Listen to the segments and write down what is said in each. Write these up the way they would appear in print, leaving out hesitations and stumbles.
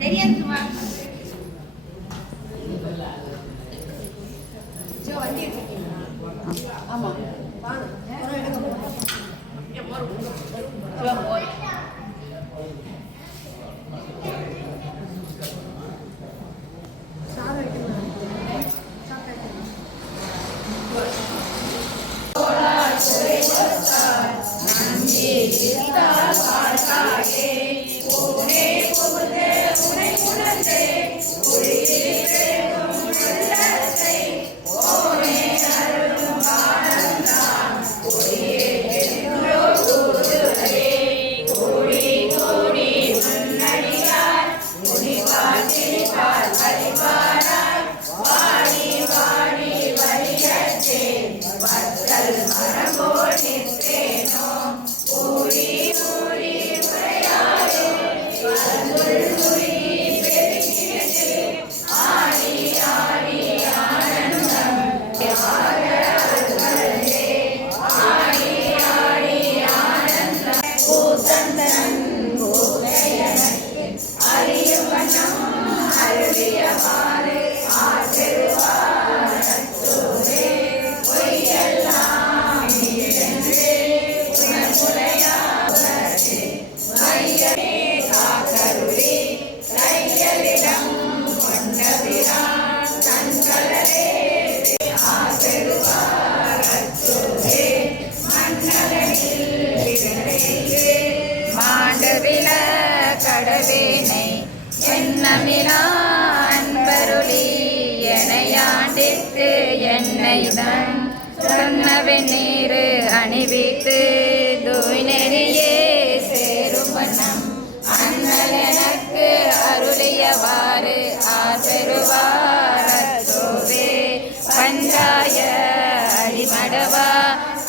தெரியாதுமா ஆமா கடவேனை என்னமிலா அன்பருளி எனையாண்டித்து என்னைதான் சொன்னவன் நீரு அணிவித்து தூய் நெறியே சேரும் வண்ணம் அண்ணல் எனக்கு அருளியவாறு ஆசருவாரே பஞ்சாய அடிமடவா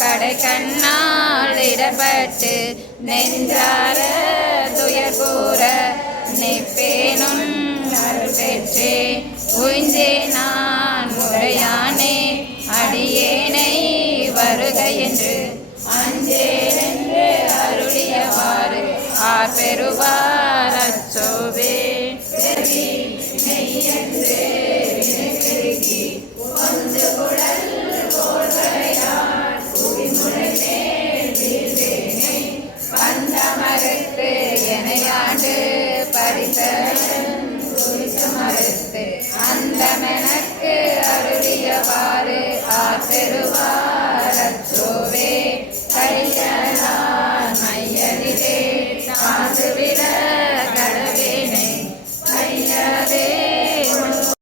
கடை கண்ணால் இடப்பட்டு நெஞ்சார துயர் கூற நெப்பேனும் அருள் பெற்றே உய்ந்தே நான் முறையானே அடியேனை வருக என்று அஞ்சேனென்று அருளியவாறு ஆர்பெறுவார் அச்சோவே நெய்யென்று வினைபெருகி கொண்டு குழல் போல்வரையார் குடிமுறைமே வீழ்வேனை பந்தமறுத்து எனையாண்டு பரிசமறுத்து அந்தமெனக்கு அருளியவாறு ஆசருவார் அச்சோவே கரிச